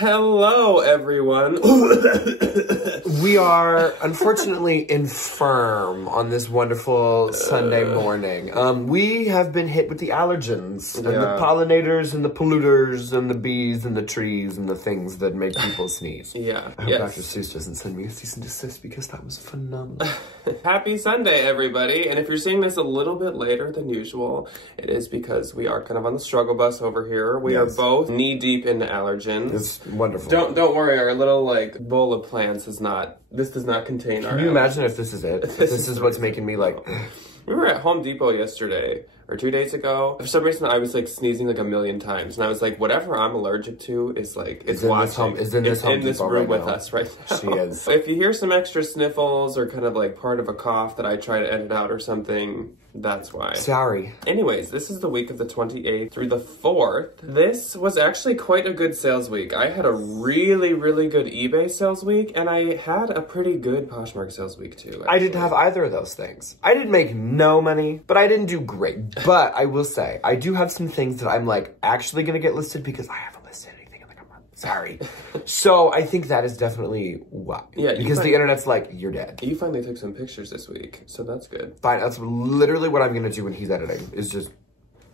Hello, everyone. We are unfortunately infirm on this wonderful Sunday morning. We have been hit with the allergens and the pollinators and the polluters and the bees and the trees and the things that make people sneeze. Yeah. I hope Dr. Seuss doesn't send me a cease and desist because that was phenomenal. Happy Sunday, everybody. And if you're seeing this a little bit later than usual, it is because we are kind of on the struggle bus over here. We are both knee deep into allergens. It's wonderful. Don't worry, our little bowl of plants is not, this does not contain our Can you imagine if this is it? If this is what's making me like... We were at Home Depot yesterday, or 2 days ago. For some reason, I was sneezing a million times. And I was like, whatever I'm allergic to is it's watching. It's in this room with us right now. She is. If you hear some extra sniffles or kind of part of a cough that I try to edit out or something, that's why. Sorry. Anyways, this is the week of the 28th through the 4th. This was actually quite a good sales week. I had a really, really good eBay sales week, and I had a pretty good Poshmark sales week too. Actually. I didn't have either of those things. I didn't make no money, but I didn't do great. But I will say, I do have some things that I'm actually gonna get listed because I haven't listed anything in a month. Sorry. So I think that is definitely why. Yeah. Because the internet's you're dead. You finally took some pictures this week, so that's good. Fine, that's literally what I'm gonna do when he's editing, is just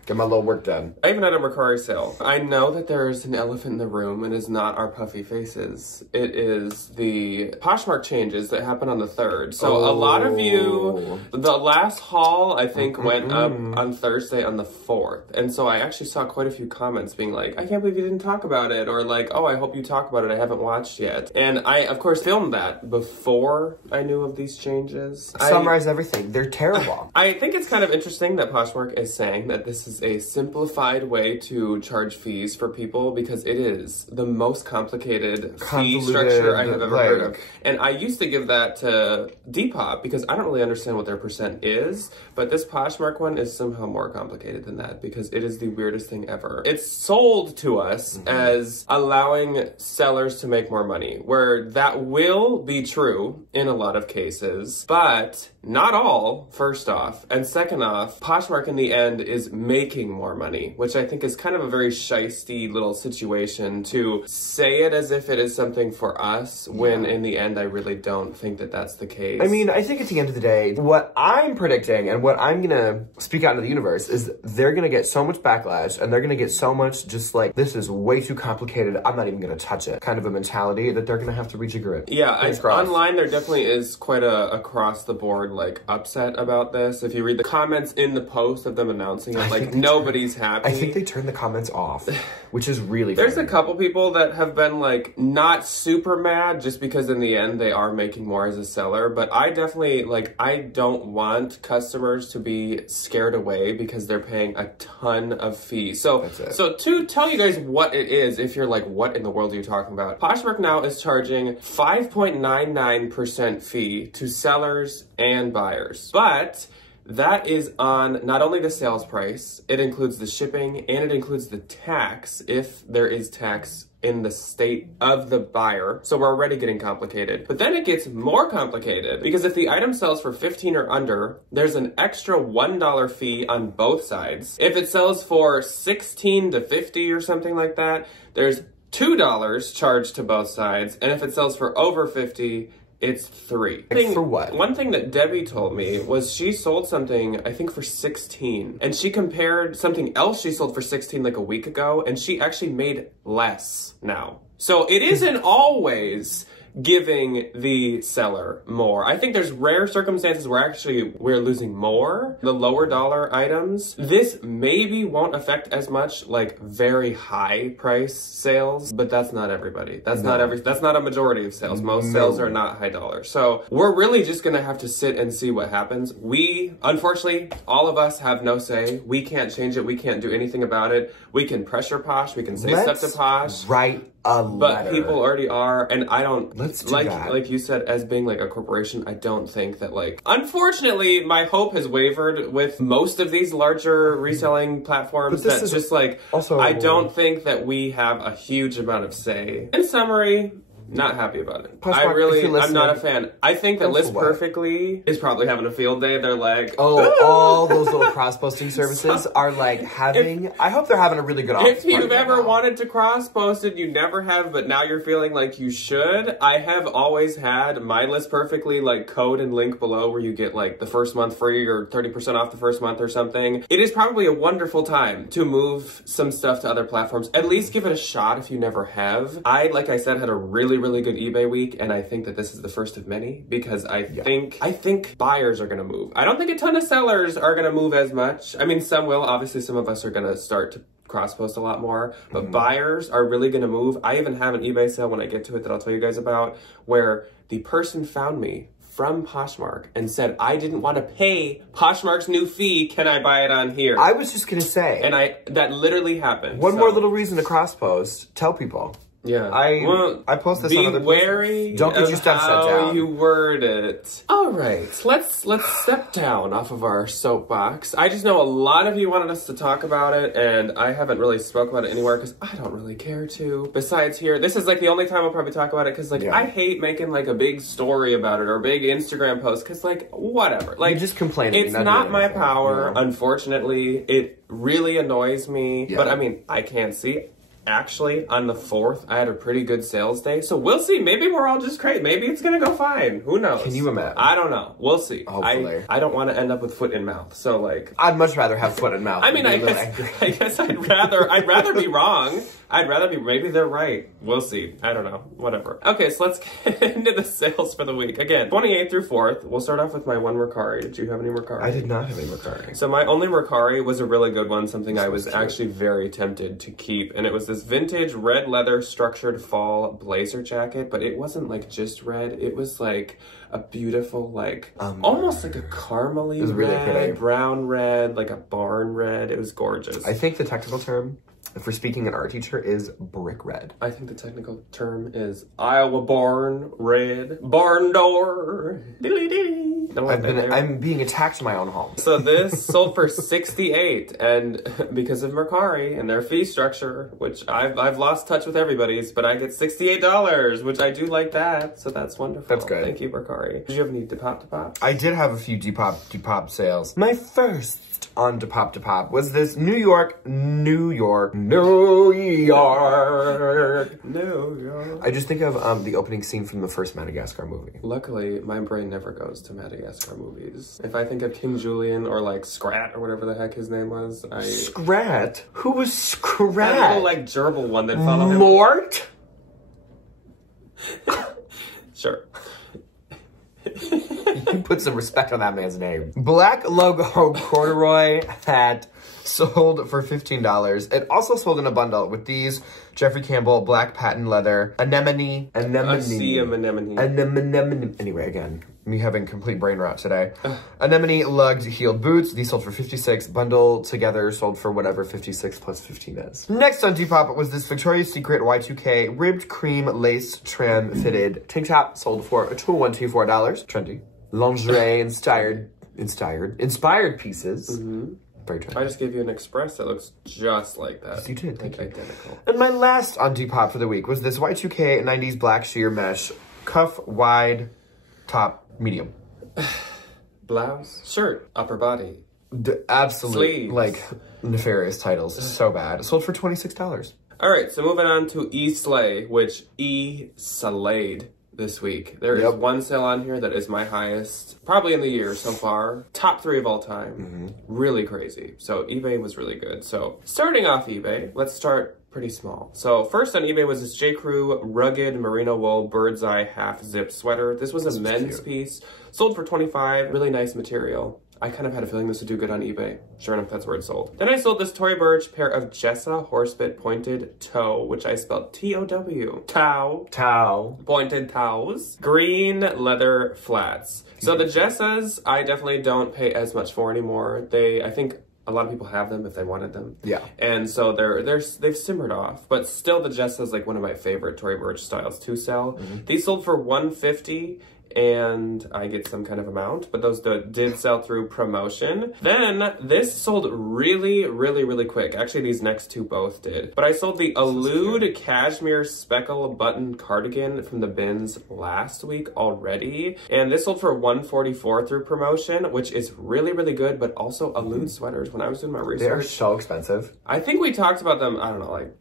get my little work done. I even had a Mercari sale. I know that there's an elephant in the room, and it's not our puffy faces. It is the Poshmark changes that happen on the 3rd. So a lot of you, the last haul, I think, went up on Thursday on the 4th. And so I actually saw quite a few comments being like, I can't believe you didn't talk about it. Or oh, I hope you talk about it. I haven't watched yet. And I, of course, filmed that before I knew of these changes. Summarize everything. They're terrible. I think it's kind of interesting that Poshmark is saying that this is a simplified way to charge fees for people, because it is the most complicated fee structure I have ever heard of. And I used to give that to Depop because I don't really understand what their percent is, but this Poshmark one is somehow more complicated than that because it is the weirdest thing ever. It's sold to us as allowing sellers to make more money, where that will be true in a lot of cases, but not all, first off. And second off, Poshmark in the end is making more money, which I think is kind of a very shisty little situation to say it as if it is something for us, when in the end I really don't think that that's the case. I mean, I think at the end of the day, what I'm predicting and what I'm gonna speak out into the universe is they're gonna get so much backlash, and they're gonna get so much just this is way too complicated, I'm not even gonna touch it kind of a mentality, that they're gonna have to rejigger it. Yeah, online there definitely is quite a across the board upset about this. If you read the comments in the post of them announcing it, nobody's happy. I think they turned the comments off, which is really There's funny. a couple people that have been not super mad just because in the end they are making more as a seller, but I definitely I don't want customers to be scared away because they're paying a ton of fees. So to tell you guys what it is, if you're what in the world are you talking about? Poshmark now is charging 5.99% fee to sellers and buyers. But that is on not only the sales price, it includes the shipping, and it includes the tax, if there is tax in the state of the buyer. So we're already getting complicated. But then it gets more complicated, because if the item sells for 15 or under, there's an extra $1 fee on both sides. If it sells for 16 to 50 or something like that, there's $2 charged to both sides. And if it sells for over 50, it's $3. For what? One thing that Debbie told me was she sold something, I think for 16, and she compared something else she sold for 16 a week ago, and she actually made less now. So it isn't always giving the seller more. I think there's rare circumstances where we're losing more. The lower dollar items, this maybe won't affect as much very high price sales, but that's not everybody. That's not a majority of sales. Most sales are not high dollar. So we're really just gonna have to sit and see what happens. Unfortunately, all of us have no say. We can't change it. We can't do anything about it. We can pressure Posh. We can say stuff to Posh. Write a letter. But people already are, and I don't, Let's do that. Like you said, as being a corporation, I don't think that unfortunately, my hope has wavered with most of these larger reselling platforms. That just also, I don't think that we have a huge amount of say. In summary, Not happy about it. Poshmark, I'm not a fan. I think that List Perfectly is probably having a field day. They're like, oh, all those little cross-posting services are like having, I hope they're having a really good office. If you've ever wanted to cross-post and you never have, but now you're feeling like you should, I have always had my List Perfectly like code and link below where you get like the first month free or 30% off the first month or something. It is probably a wonderful time to move some stuff to other platforms. At least give it a shot if you never have. Like I said, had a really good eBay week, and I think that this is the first of many because I think buyers are gonna move. I don't think a ton of sellers are gonna move as much. I mean, some will. Obviously, some of us are gonna start to cross-post a lot more, but buyers are really gonna move. I even have an eBay sale when I get to it that I'll tell you guys about, where the person found me from Poshmark and said, I didn't want to pay Poshmark's new fee. Can I buy it on here? I was just gonna say. And that literally happened. One more little reason to cross-post. Tell people. Yeah. I post this on other places. Be wary. Don't get your stuff shut down. You word it. All right, let's step down off of our soapbox. I just know a lot of you wanted us to talk about it, and I haven't really spoke about it anywhere because I don't really care to. Besides here, this is like the only time I'll probably talk about it because I hate making like a big story about it or a big Instagram post because like whatever. Like you're just complaining. It's not my power. Yeah. Unfortunately, it really annoys me. Yeah. But I mean, I can't see. Actually, on the 4th, I had a pretty good sales day, so we'll see. Maybe we're all just great. Maybe it's gonna go fine. Who knows? Can you imagine? I don't know. We'll see. Hopefully. I don't want to end up with foot in mouth. So like, I'd much rather have foot in mouth. I mean, I guess I'd rather be wrong. I'd rather be, maybe they're right. We'll see. I don't know. Whatever. Okay, so let's get into the sales for the week. Again, 28th through 4th. We'll start off with my one Mercari. Did you have any Mercari? I did not have any Mercari. So my only Mercari was a really good one, something I was actually very tempted to keep. And it was this vintage red leather structured fall blazer jacket, but it wasn't like just red. It was like a beautiful, like, almost like a caramely red, really pretty. Brown red, like a barn red. It was gorgeous. I think the technical term, if we're speaking an art teacher, is brick red. I think the technical term is Iowa barn red. Barn door. I'm being attacked in my own home. So this sold for $68, and because of Mercari and their fee structure, which I've lost touch with everybody's, but I get $68, which I do like that. So that's wonderful. That's good. Thank you, Mercari. Did you have any Depop? I did have a few Depop sales. My first on Depop was this New York. I just think of the opening scene from the first Madagascar movie. Luckily, my brain never goes to Madagascar movies. If I think of King Julian or like Scrat or whatever the heck his name was, Scrat? Who was Scrat? That little like gerbil one that followed him. Mort? Sure. You put some respect on that man's name. Black logo corduroy hat sold for $15. It also sold in a bundle with these Jeffrey Campbell black patent leather anemone. Anyway, again, me having complete brain rot today. Anemone lugged heeled boots. These sold for $56. Bundle together sold for whatever 56 plus 15 is. Next on Depop was this Victoria's Secret Y2K ribbed cream lace trim fitted tank top. Sold for $124. Trendy. Lingerie inspired pieces. Very trendy. I just gave you an Express that looks just like that. Yes, you did. Like identical. And my last on Depop for the week was this Y2K 90s black sheer mesh cuff wide top medium. Blouse, shirt, upper body. Absolute, like, nefarious titles. So bad. It sold for $26. All right, so moving on to E-Slay, which E-Slayed this week. There is one sale on here that is my highest, probably in the year so far. Top 3 of all time. Really crazy. So eBay was really good. So starting off eBay, let's start pretty small. So first on eBay was this J. Crew rugged merino wool bird's eye half zip sweater. This was a men's piece. Sold for $25. Really nice material. I kind of had a feeling this would do good on eBay. Sure enough, that's where it sold. Then I sold this Tory Burch pair of Jessa horsebit pointed toe, which I spelled T-O-W. Toe. Pointed toes. Green leather flats. So the Jessas, I definitely don't pay as much for anymore. I think a lot of people have them if they wanted them. Yeah. And so they've simmered off. But still the Jessa is like one of my favorite Tory Burch styles to sell. These sold for $150. and I get some kind of amount, but those did sell through promotion. Then this sold really, really, really quick. Actually, these next two both did. But I sold the Elude Cashmere Speckle Button Cardigan from the bins last week already, and this sold for $144 through promotion, which is really, really good, but also Elude sweaters, when I was doing my research. They're so expensive. I think we talked about them, I don't know, like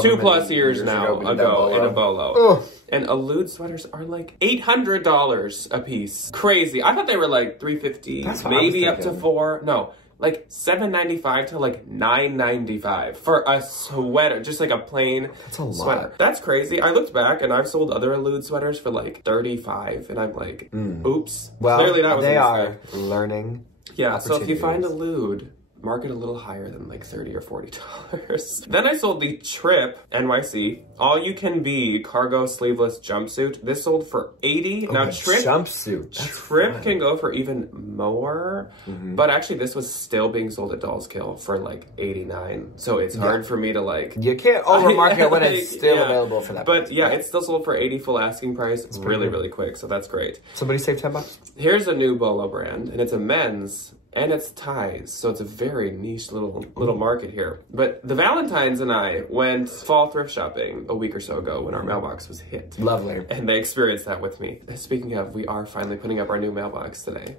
two plus years now ago in a bolo. Ugh. And Elude sweaters are like $800 a piece. Crazy. I thought they were like $350, maybe up to $4. No, like $7.95 to like $9.95 for a sweater, just like a plain sweater. Lot. That's crazy. I looked back and I've sold other Elude sweaters for like $35, and I'm like, oops. Well, clearly that was they are learning. Yeah. So if you find Elude, mark it a little higher than like $30 or $40. Then I sold the Trip NYC All You Can Be Cargo Sleeveless Jumpsuit. This sold for $80. Now Trip jumpsuit. Trip can go for even more, but actually this was still being sold at Dolls Kill for like $89. So it's hard for me to like. You can't overmarket it when it's still available for that. But yeah, it's still sold for $80 full asking price. It's really, really quick. So that's great. Somebody saved $10. Here's a new bolo brand, and it's a men's. And it's ties, so it's a very niche little market here. But the Valentines and I went fall thrift shopping a week or so ago when our mailbox was hit. Lovely. And they experienced that with me. Speaking of, we are finally putting up our new mailbox today.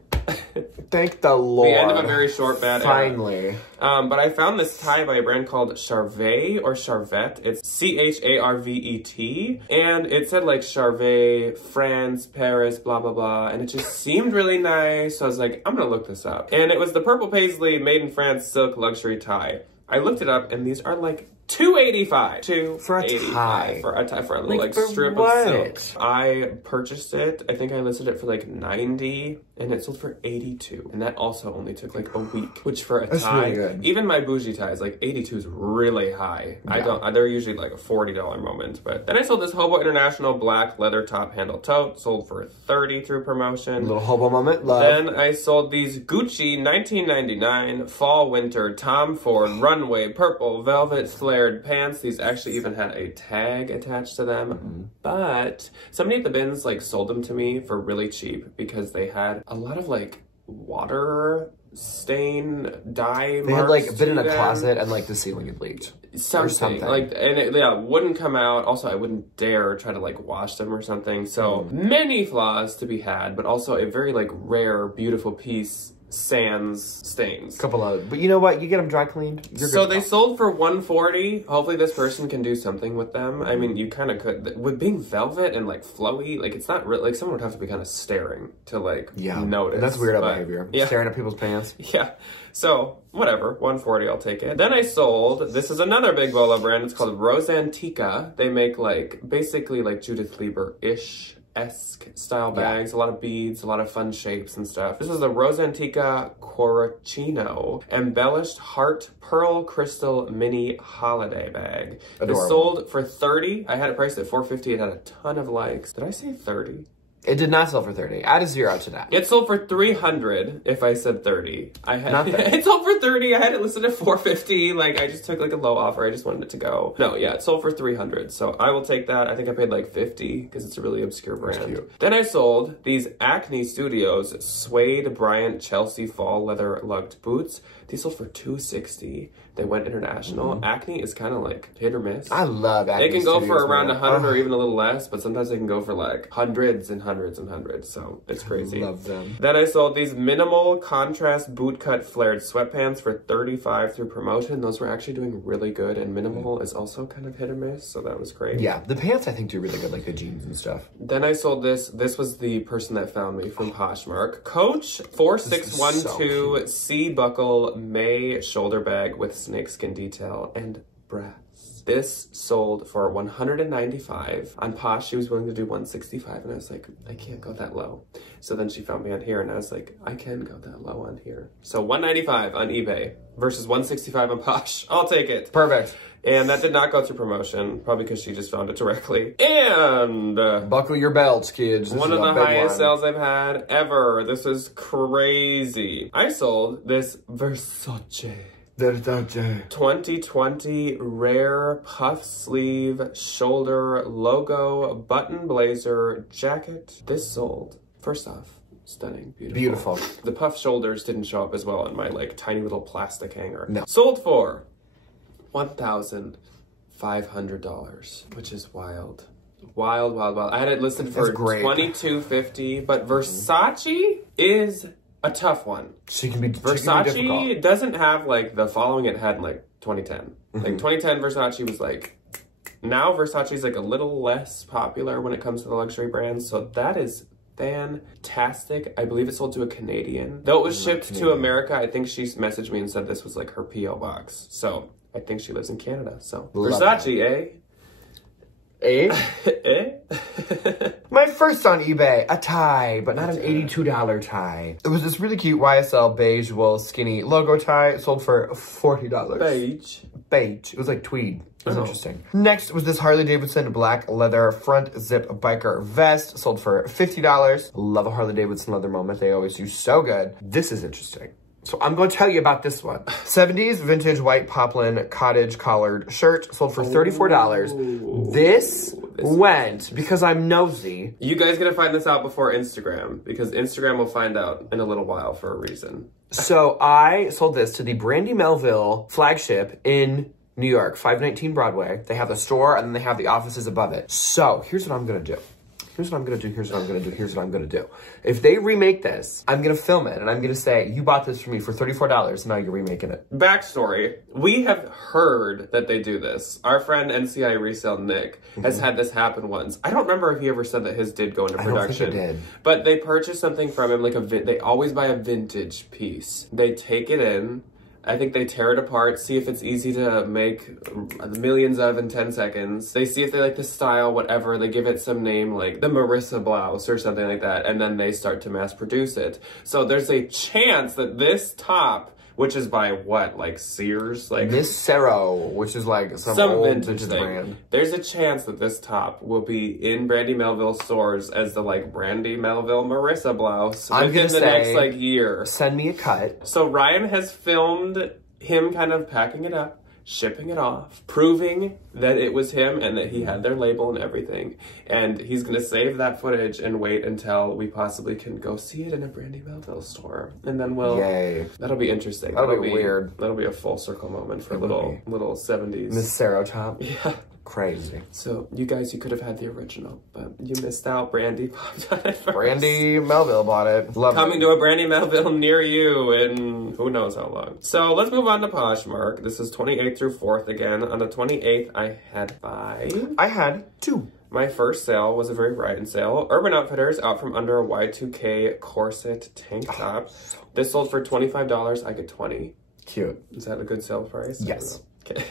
Thank the Lord. The end of a very short bad Finally. era. But I found this tie by a brand called Charvet or Charvet. It's C-H-A-R-V-E-T. And it said like Charvet, France, Paris, blah, blah, blah. And it just seemed really nice. So I was like, I'm going to look this up. And it was the purple paisley made in France silk luxury tie. I looked it up and these are like $285. For a tie. For a tie, for a little like strip of silk. I purchased it. I think I listed it for like $90 and it sold for $82. And that also only took like a week, which for a tie, really good. Even my bougie ties, like $82 is really high. Yeah. They're usually like a $40 moment. But then I sold this Hobo International black leather top handle tote, sold for $30 through promotion. A little hobo moment, love. Then I sold these Gucci 1999 fall winter Tom Ford runway purple velvet flare pants. These actually even had a tag attached to them, but somebody at the bins like sold them to me for really cheap because they had a lot of like water stain dye. They had like been in a closet and like the ceiling had leaked. Something like, and it wouldn't come out. Also, I wouldn't dare try to like wash them or something. So many flaws to be had, but also a very like rare, beautiful piece. Sans stains. Couple of, but you know what? You get them dry cleaned. So they sold for $140. Hopefully this person can do something with them. I mean, you kind of could. With being velvet and like flowy, like it's not really, like someone would have to be kind of staring to like notice. That's weirdo behavior. Yeah. Staring at people's pants. Yeah. So whatever, $140, I'll take it. Then I sold, this is another big bolo brand. It's called Rosantica. They make like, basically like Judith Lieber-ish esque style bags, a lot of beads, a lot of fun shapes and stuff. This is a Rosantica Coracino embellished heart pearl crystal mini holiday bag. Adorable. It sold for $30. I had it priced at $450. It had a ton of likes. Did I say 30? It did not sell for $30. Add a zero to that. It sold for $300 if I said 30. I had not it sold for $30. I had it listed at $450. Like I just took like a low offer. I just wanted it to go. No, yeah, it sold for $300. So I will take that. I think I paid like $50 because it's a really obscure brand. Then I sold these Acne Studios suede Bryant Chelsea fall leather lugged boots. These sold for $260. They went international. Acne is kind of like hit or miss. I love Acne. They can go for around 100 or even a little less, but sometimes they can go for like hundreds and hundreds and hundreds. So it's crazy. I love them. Then I sold these minimal contrast bootcut flared sweatpants for $35 through promotion. Those were actually doing really good, and minimal is also kind of hit or miss, so that was great. Yeah, the pants I think do really good, like the jeans and stuff. Then I sold this. This was the person that found me from Poshmark. Coach 4612 C buckle May shoulder bag with snakeskin detail and brass. This sold for $195. On Posh, she was willing to do $165, and I was like, I can't go that low. So then she found me on here, and I was like, I can go that low on here. So $195 on eBay versus $165 on Posh. I'll take it. Perfect. And that did not go through promotion, probably because she just found it directly. And buckle your belts, kids. This one of the highest sales I've had ever. This is crazy. I sold this Versace Versace. 2020 rare puff sleeve shoulder logo button blazer jacket. This sold. First off, stunning, beautiful. The puff shoulders didn't show up as well in my like tiny little plastic hanger. No. Sold for $1,500, which is wild. Wild. I had it listed for $2,250, but Versace is a tough one. Versace doesn't have like the following it had in like 2010. Like 2010 Versace was like, now Versace's like a little less popular when it comes to the luxury brands. So that is fantastic. I believe it sold to a Canadian. Though it was shipped to America, I think she messaged me and said this was like her P.O. box. So I think she lives in Canada. So Versace, eh? Eh? Eh? My first on eBay, a tie, but not an $82 tie. It was this really cute YSL beige wool skinny logo tie. It sold for $40. Beige. It was like tweed. It was interesting. Next was this Harley Davidson black leather front zip biker vest. Sold for $50. Love a Harley Davidson leather moment. They always do so good. This is interesting. So I'm going to tell you about this one. 70s vintage white poplin cottage collared shirt sold for $34. This went because I'm nosy. You guys gotta find this out before Instagram because Instagram will find out in a little while for a reason. So I sold this to the Brandy Melville flagship in New York, 519 Broadway. They have the store and then they have the offices above it. So here's what I'm gonna do. Here's what I'm gonna do, here's what I'm gonna do, here's what I'm gonna do. If they remake this, I'm gonna film it and I'm gonna say, you bought this for me for $34, now you're remaking it. Backstory, we have heard that they do this. Our friend NCI Resale Nick has had this happen once. I don't remember if he ever said that his did go into production. I don't think it did. But they purchased something from him, like they always buy a vintage piece. They take it in, I think they tear it apart, see if it's easy to make millions of in 10 seconds. They see if they like the style, whatever. They give it some name like the Marissa blouse or something like that. And then they start to mass produce it. So there's a chance that this top, which is by what, like Sears? Like Miss Cerro, which is like some old vintage brand. There's a chance that this top will be in Brandy Melville stores as the like Brandy Melville Marissa blouse within the next like year. Send me a cut. So Ryan has filmed him kind of packing it up, shipping it off, proving that it was him and that he had their label and everything. And he's gonna save that footage and wait until we possibly can go see it in a Brandy Melville store. And then we'll, that'll be interesting. That'll be weird. That'll be a full circle moment for a little 70s. Miss Cerro top. Yeah. Crazy. So you guys, you could have had the original, but you missed out. Brandy popped on it first. Brandy Melville bought it. Love Coming to a Brandy Melville near you in who knows how long. So let's move on to Poshmark. This is 28th through 4th again. On the 28th, I had 5. I had 2. My first sale was a very Ryan sale. Urban Outfitters out from under a Y2K corset tank top. This sold for $25. I get 20. Cute. Is that a good sale price? Yes. Okay.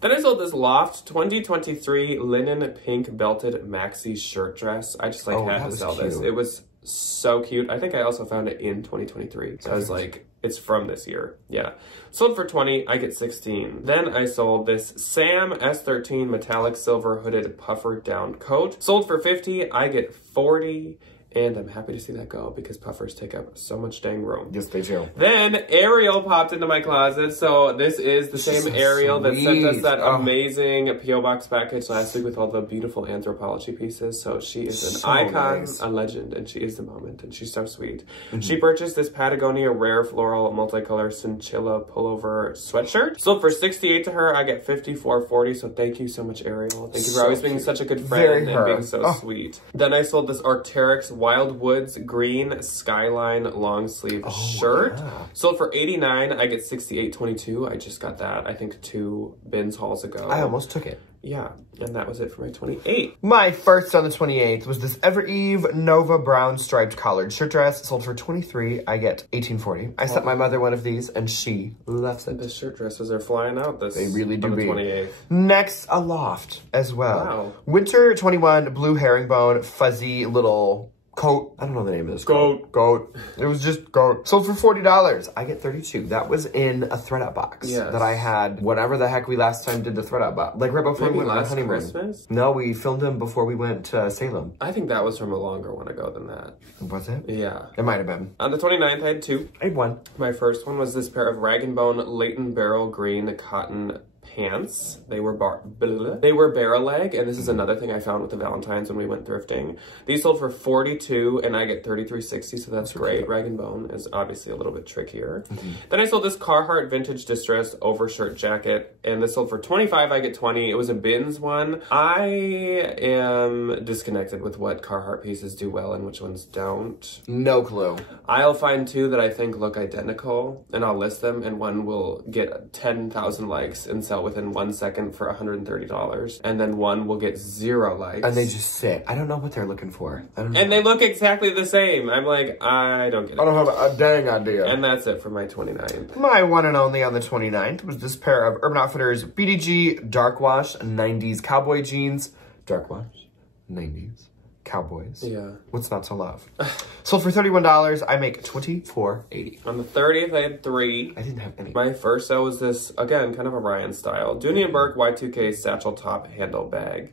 Then I sold this Loft 2023 linen pink belted maxi shirt dress. I just like had to sell this. It was so cute. I think I also found it in 2023. So I was like, it's from this year. Yeah. Sold for 20, I get 16. Then I sold this Sam S13 metallic silver hooded puffer down coat. Sold for 50, I get 40. And I'm happy to see that go because puffers take up so much dang room. Yes, they do. Then Ariel popped into my closet. So this is the same Ariel that sent us that amazing P.O. Box package last week with all the beautiful anthropology pieces. So she is an icon, a legend, and she is the moment, and she's so sweet. She purchased this Patagonia rare floral multicolor chinchilla pullover sweatshirt. Sold for $68 to her. I get $54.40. So thank you so much, Ariel. Thank you for always being such a good friend and being so sweet. Then I sold this Arc'teryx Wild Woods green skyline long sleeve shirt. Sold for $89. I get $68.22. I just got that, I think, 2 bins hauls ago. I almost took it. Yeah, and that was it for my 28th. My first on the 28th was this Ever Eve Nova brown striped collared shirt dress. Sold for $23. I get $18.40. I sent my mother one of these and she loves it. The shirt dresses are flying out this. They really do. On the 28th. Next, a Loft as well. Wow. Winter 21 blue herringbone fuzzy little Coat. I don't know the name of this. Goat. It was just goat. Sold for $40. I get 32. That was in a thread-up box that I had whenever the heck we last time did the thread-up box. Like right before we went on honeymoon. Christmas? No, we filmed them before we went to Salem. I think that was from a longer one ago than that. Was it? Yeah. It might have been. On the 29th, I had two. I had one. My first one was this pair of Rag & Bone Leighton Barrel Green cotton pants. They were barrel leg, and this is another thing I found with the Valentines when we went thrifting. These sold for $42, and I get $33.60, so that's great. Rag & Bone is obviously a little bit trickier. Then I sold this Carhartt vintage distressed overshirt jacket, and this sold for $25. I get $20. It was a bins one. I am disconnected with what Carhartt pieces do well and which ones don't. No clue. I'll find two that I think look identical, and I'll list them, and one will get 10,000 likes and sell within 1 second for $130, and then one will get 0 likes. And they just sit. I don't know what they're looking for. I don't know. And they look exactly the same. I'm like, I don't get it. I don't have a dang idea. And that's it for my 29th. My one and only on the 29th was this pair of Urban Outfitters BDG Dark Wash 90s cowboy jeans. Dark Wash 90s cowboys. Yeah. What's not to love? Sold for $31. I make $24.80. On the 30th, I had 3. I didn't have any. My first sale was this, again, kind of a Ryan style. Dooney & Burke Y2K satchel top handle bag.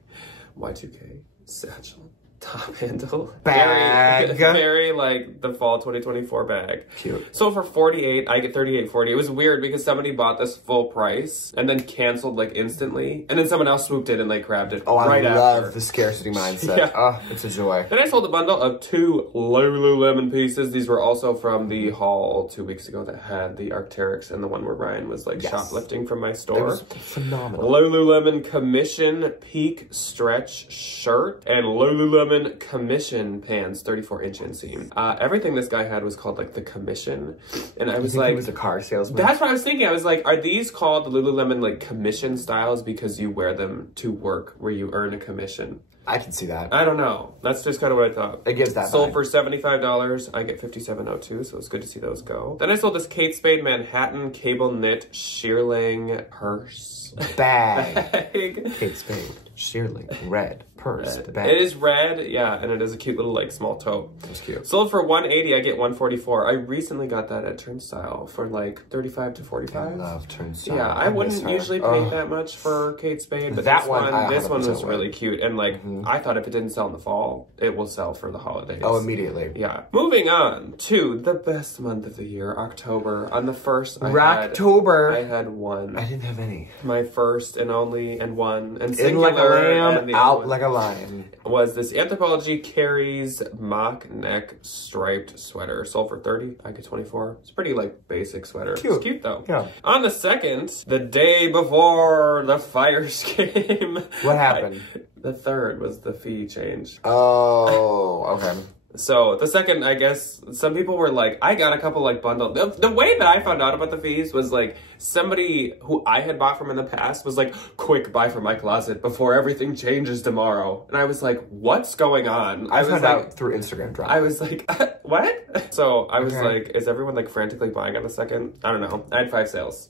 Y2K satchel top handle bag. Very like the fall 2024 bag. Cute. So for $48, I get $38.40. It was weird because somebody bought this full price and then canceled like instantly, and then someone else swooped in and like grabbed it. Oh, right I love after. the scarcity mindset. Yeah. Oh, it's a joy. Then I sold a bundle of 2 Lululemon pieces. These were also from the haul 2 weeks ago that had the Arc'teryx and the one where Ryan was like shoplifting from my store. It was phenomenal. Lululemon Commission Peak Stretch Shirt and Lululemon Commission pants, 34-inch inseam. Everything this guy had was called like the Commission, and I was like, he was a car salesman. That's what I was thinking. I was like, are these called the Lululemon like commission styles because you wear them to work where you earn a commission? I can see that. I don't know. That's just kind of what I thought. It gives that Sold vibe. for $75. I get $57.02, so it's good to see those go. Then I sold this Kate Spade Manhattan cable knit shearling purse Bag. Kate Spade. Shearling. Red. Purse. Bag. It is red, yeah, and it is a cute little like small tote. It's cute. Sold for $180, I get $144. I recently got that at Turnstile for like $35 to $45. I love Turnstile. Yeah, I wouldn't usually pay that much for Kate Spade, but that this one was really cute. And like, I thought if it didn't sell in the fall, it will sell for the holidays. Oh, immediately. Yeah.Moving on to the best month of the year, October. On the first, I had one. I didn't have any. My first and only and one and In singular like a lamb, and the out like a lion. Was this Anthropologie Carries mock neck striped sweater. Sold for $30. I get $24. It's a pretty like basic sweater. Cute. It's cute though. Yeah. On the 2nd, the day before the fires came. What happened? The 3rd was the fee change. Oh, okay. So the 2nd, I guess, some people were like, I got a couple like bundles. The way that I found out about the fees was like somebody who I had bought from in the past was like, quick, buy from my closet before everything changes tomorrow. And I was like, what's going on? I found out through Instagram drop. I was like, what? So I was like, is everyone like frantically buying on the 2nd? I don't know. I had 5 sales.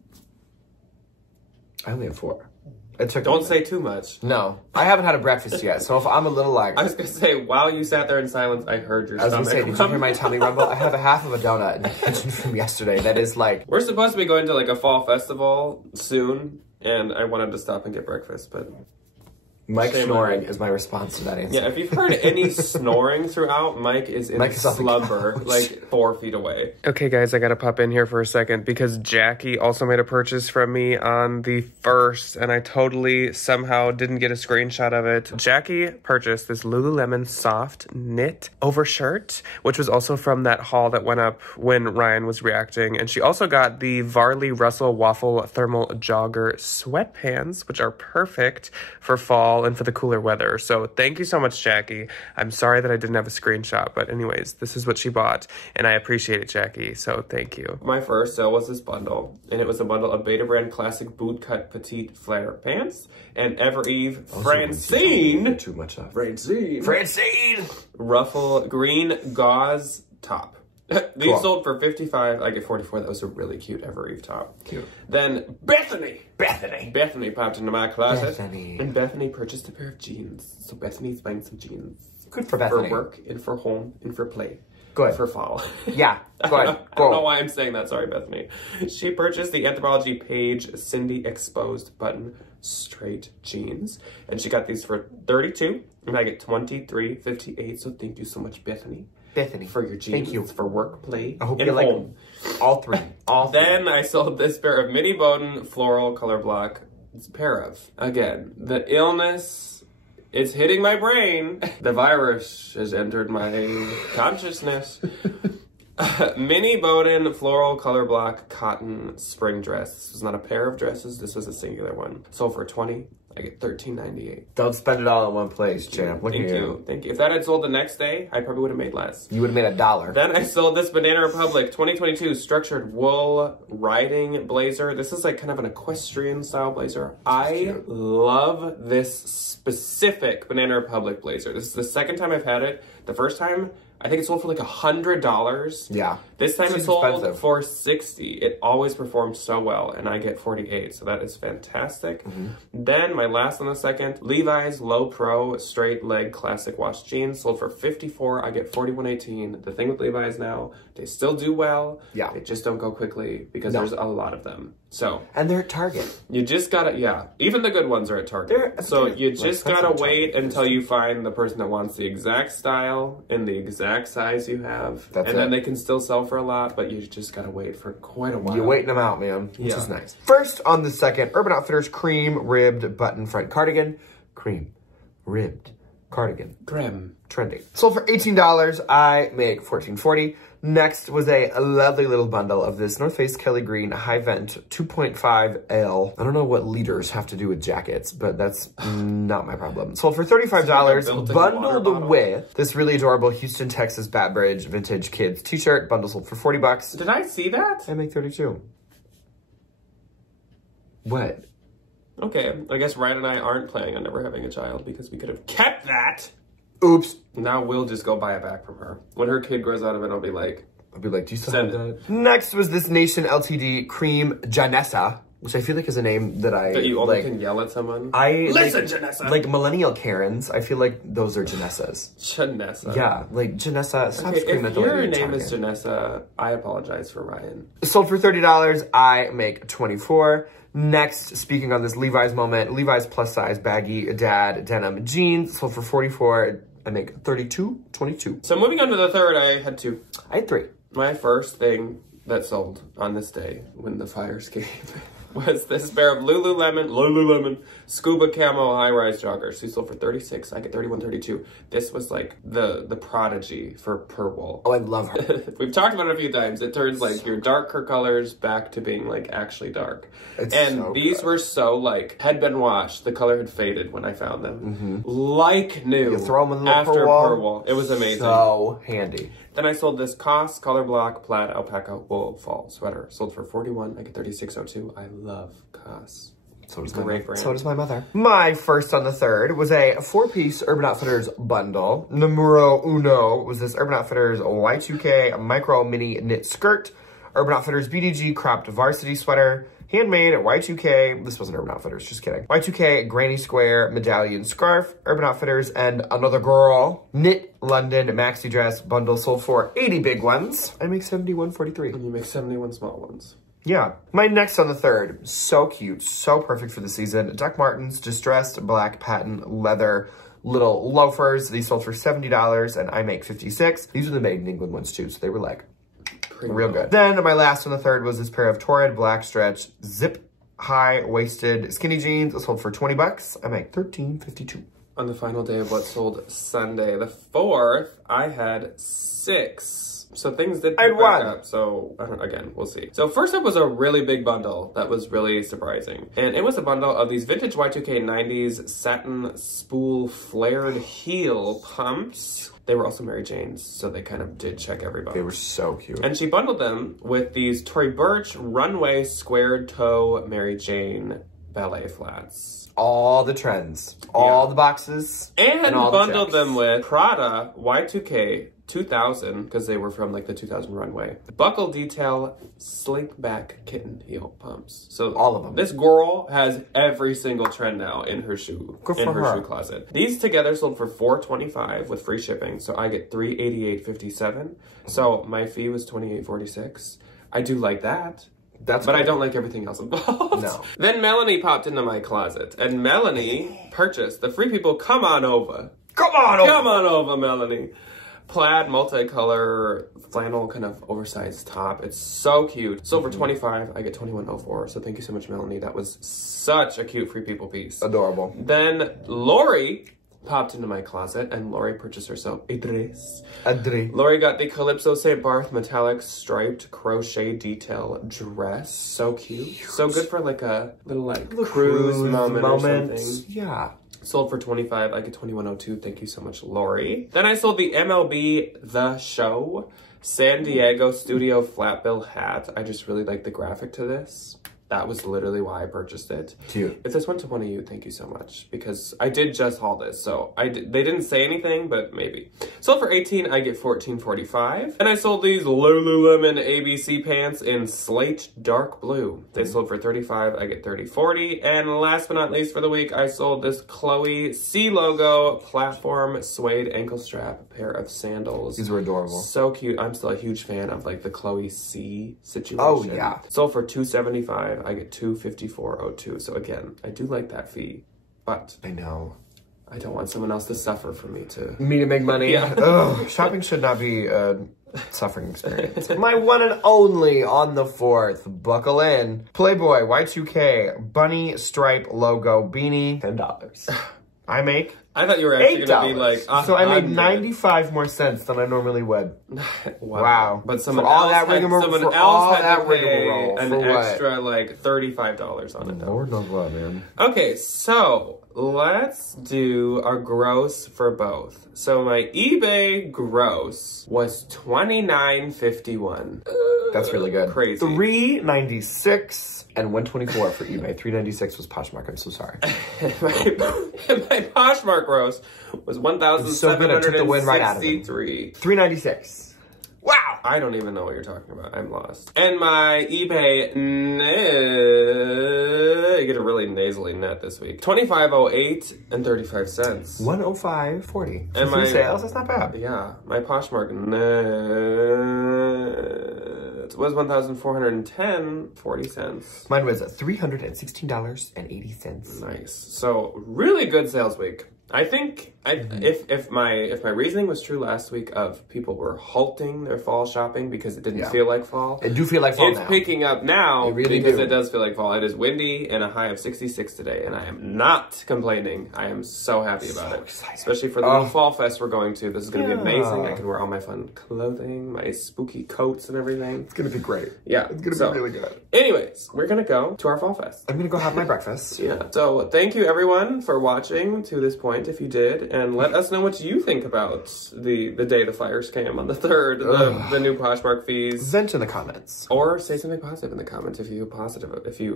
I only have 4. It took Don't say too much. No. I haven't had a breakfast yet, so if I'm a little like... I was going to say, while you sat there in silence, I heard your stomach. I was going to say, did you hear my tummy rumble? I have a half of a donut in the kitchen from yesterday that is like... We're supposed to be going to like a fall festival soon, and I wanted to stop and get breakfast, but... Mike snoring is my response to that answer. Yeah, if you've heard any snoring throughout, Mike is in slumber, like 4 feet away. Okay, guys, I gotta pop in here for a second because Jackie also made a purchase from me on the 1st, and I totally somehow didn't get a screenshot of it. Jackie purchased this Lululemon soft knit overshirt, which was also from that haul that went up when Ryan was reacting, and she also got the Varley Russell Waffle Thermal Jogger sweatpants, which are perfect for fall and for the cooler weather. So thank you so much, Jackie. I'm sorry that I didn't have a screenshot, but anyways, this is what she bought, and I appreciate it, Jackie, so thank you. My first sale was this bundle, and it was a bundle of Beta Brand Classic Bootcut Petite Flare Pants and Evereve Francine. Too much of Francine. Francine! Ruffle Green Gauze Top. These sold for $55. I get $44. That was a really cute Evereve top. Cute. Then Bethany popped into my closet. Bethany. And Bethany purchased a pair of jeans. So Bethany's buying some jeans. Good for Bethany. For work and for home and for play. Good. For fall. Yeah, good. I don't know why I'm saying that. Sorry, Bethany. She purchased the Anthropologie Page Cindy Exposed Button Straight Jeans. And she got these for $32. And I get $23.58. So thank you so much, Bethany. For your jeans. Thank you. For work, play, I hope and you like home. All three. Then I sold this pair of Mini Bowden Floral Color Block. It's a pair of. Again, the illness, it's hitting my brain. The virus has entered my consciousness. Mini Bowden Floral Color Block Cotton Spring Dress. This was not a pair of dresses. This was a singular one. Sold for $20. I get $13.98. Don't spend it all in one place, champ. Look at you. Thank you. If that had sold the next day, I probably would have made less. You would have made $1. Then I sold this Banana Republic 2022 structured wool riding blazer. This is like kind of an equestrian style blazer. I love this specific Banana Republic blazer. This is the second time I've had it. The first time, I think it sold for like $100. Yeah. This time it sold expensive. for $60. It always performs so well, and I get $48, so that is fantastic. Then my last on the second, Levi's Low Pro Straight Leg Classic Wash Jeans sold for $54. I get $41.18. The thing with Levi's now, they still do well. Yeah. They just don't go quickly because there's a lot of them. So. And they're at Target. You just gotta, even the good ones are at Target. So you just gotta wait until you find the person that wants the exact style and the exact size you have. And then they can still sell for a lot, but you just gotta wait for quite a while. You're waiting them out, man, which is nice. First on the second, Urban Outfitters Cream Ribbed Button Front Cardigan. Cream Ribbed Cardigan. Grim. Trendy. Sold for $18. I make $14.40. Next was a lovely little bundle of this North Face Kelly Green High Vent 2.5L. I don't know what liters have to do with jackets, but that's not my problem. Sold for $35, bundled with this really adorable Houston, Texas Bat Bridge Vintage Kids t-shirt. Bundle sold for $40. Did I see that? I make 32. What? Okay, I guess Ryan and I aren't planning on never having a child because we could have kept that. Oops. Now we'll just go buy it back from her. When her kid grows out of it, I'll be like, do you still have that? Next was this Nation LTD Cream Janessa, which I feel like is a name that That you only can yell at someone? Listen, Janessa! Like millennial Karens, I feel like those are Janessas. Janessa. Yeah, like Janessa, stop screaming at the lady. lady. If your name is Janessa, I apologize for Ryan. Sold for $30, I make $24. Next, speaking on this Levi's moment, Levi's plus size baggy dad denim jeans sold for $44. I make $32.22. So moving on to the third, I had two. I had three. My first thing that sold on this day when the fires came was this pair of Lululemon scuba camo high-rise joggers. These sold for $36. I get $31.32. This was like the prodigy for purple. Oh, I love her. We've talked about it a few times. It turns like your darker colors back to being like actually dark. It's and so these good. were so like had been washed. The color had faded when I found them. Like new. You throw them in the after purple. It was amazing. So handy. Then I sold this COS Color Block Plaid Alpaca Wool Fall Sweater. Sold for $41. I get $36.02. I love COS. So does Great brand. So does my mother. My first on the third was a 4-piece Urban Outfitters bundle. Numero uno was this Urban Outfitters Y2K Micro Mini Knit Skirt, Urban Outfitters BDG Cropped Varsity Sweater, handmade at Y2K, this wasn't Urban Outfitters, just kidding. Y2K Granny Square Medallion Scarf, Urban Outfitters, and Another Girl Knit London Maxi Dress bundle sold for 80 big ones. I make $71.43. And you make 71 small ones. Yeah. My next on the third, so cute, so perfect for the season. Doc Martens Distressed Black Patent Leather Little Loafers. These sold for $70 and I make $56. These are the made in England ones too, so they were like real good. Then my last on the third was this pair of Torrid Black Stretch Zip High-Waisted Skinny Jeans. It sold for $20. I make $13.52. On the final day of what sold Sunday, the 4th, I had 6. So things did pick back up. So again, we'll see. So first up was a really big bundle that was really surprising. And it was a bundle of these vintage Y2K 90s satin spool flared heel pumps. They were also Mary Jane's, so they kind of did check every box. They were so cute. And she bundled them with these Tory Burch runway squared toe Mary Jane ballet flats. All the trends, all the boxes, and bundled them with Prada Y2K 2000 because they were from like the 2000 runway. Buckle detail, slink back kitten heel pumps. So all of them. This girl has every single trend now in her shoe, shoe closet. These together sold for $4.25 with free shipping. So I get $388.57. So my fee was $28.46. I do like that. But I don't like everything else involved. No. Then Melanie popped into my closet, and Melanie purchased the Free People Come On Over. Come on over! Come on over, Melanie. Plaid, multicolor, flannel, kind of oversized top. It's so cute. Sold for $25. I get $21.04. So thank you so much, Melanie. That was such a cute Free People piece. Adorable. Then Lori popped into my closet, and Lori purchased herself a dress. Lori got the Calypso St. Barth metallic striped crochet detail dress. So cute. So good for like a little like cruise moment or something. Yeah. Sold for $25. I get $21.02. Thank you so much, Lori. Then I sold the MLB The Show San Diego Studio flat bill hat. I just really like the graphic to this. That was literally why I purchased it. Cute. If this went to one of you, thank you so much. Because I did just haul this, so they didn't say anything, but maybe. Sold for $18, I get $14.45. And I sold these Lululemon ABC pants in slate dark blue. They sold for $35, I get $30.40. And last but not least for the week, I sold this Chloe C logo platform suede ankle strap pair of sandals. These were adorable. So cute. I'm still a huge fan of like the Chloe C situation. Oh yeah. Sold for $275. I get $254.02. So again, I do like that fee, but I know I don't want someone else to suffer for me to make money. Yeah. Ugh, shopping should not be a suffering experience. My one and only on the 4th. Buckle in. Playboy Y2K bunny stripe logo beanie. $10. I make. I thought you were actually going to be like, so I made 95 more cents than I normally would. Wow. But someone else had to pay an extra like $35 on it though. Lord knows what, man. Okay, so let's do our gross for both. So my eBay gross was $29.51. That's really good. Crazy. $396 and $124 for eBay. $396 was Poshmark. I'm so sorry. my Poshmark gross was $1,763. So good, I took the win right out of him. $396. Wow! I don't even know what you're talking about. I'm lost. And my eBay I get a really nasally net this week. $25.08 and 35 cents. $105.40. And my sales, that's not bad. Yeah, my Poshmark net was $1,410.40. Mine was $316.80. Nice. So really good sales week. I think if my reasoning was true last week of people were halting their fall shopping because it didn't feel like fall. It do feel like fall now. It's picking up now because it does feel like fall. It is windy and a high of 66 today, and I am not complaining. I am so happy about it. Excited. Especially for the little fall fest we're going to. This is going to be amazing. I can wear all my fun clothing, my spooky coats and everything. It's going to be great. Yeah. It's going to be really good. Anyways, we're going to go to our fall fest. I'm going to go have my breakfast. Yeah. So thank you everyone for watching to this point if you did. And let us know what you think about the day the fires came on the 3rd, the new Poshmark fees. Vent in the comments. Or say something positive in the comments if you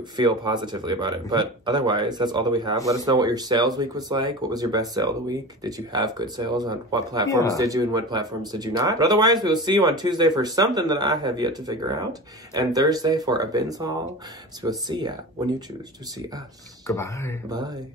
feel positively about it. But otherwise, that's all that we have. Let us know what your sales week was like. What was your best sale of the week? Did you have good sales? On what platforms did you and what platforms did you not? But otherwise, we will see you on Tuesday for something that I have yet to figure out. And Thursday for a bins haul. So we'll see ya when you choose to see us. Goodbye. Bye.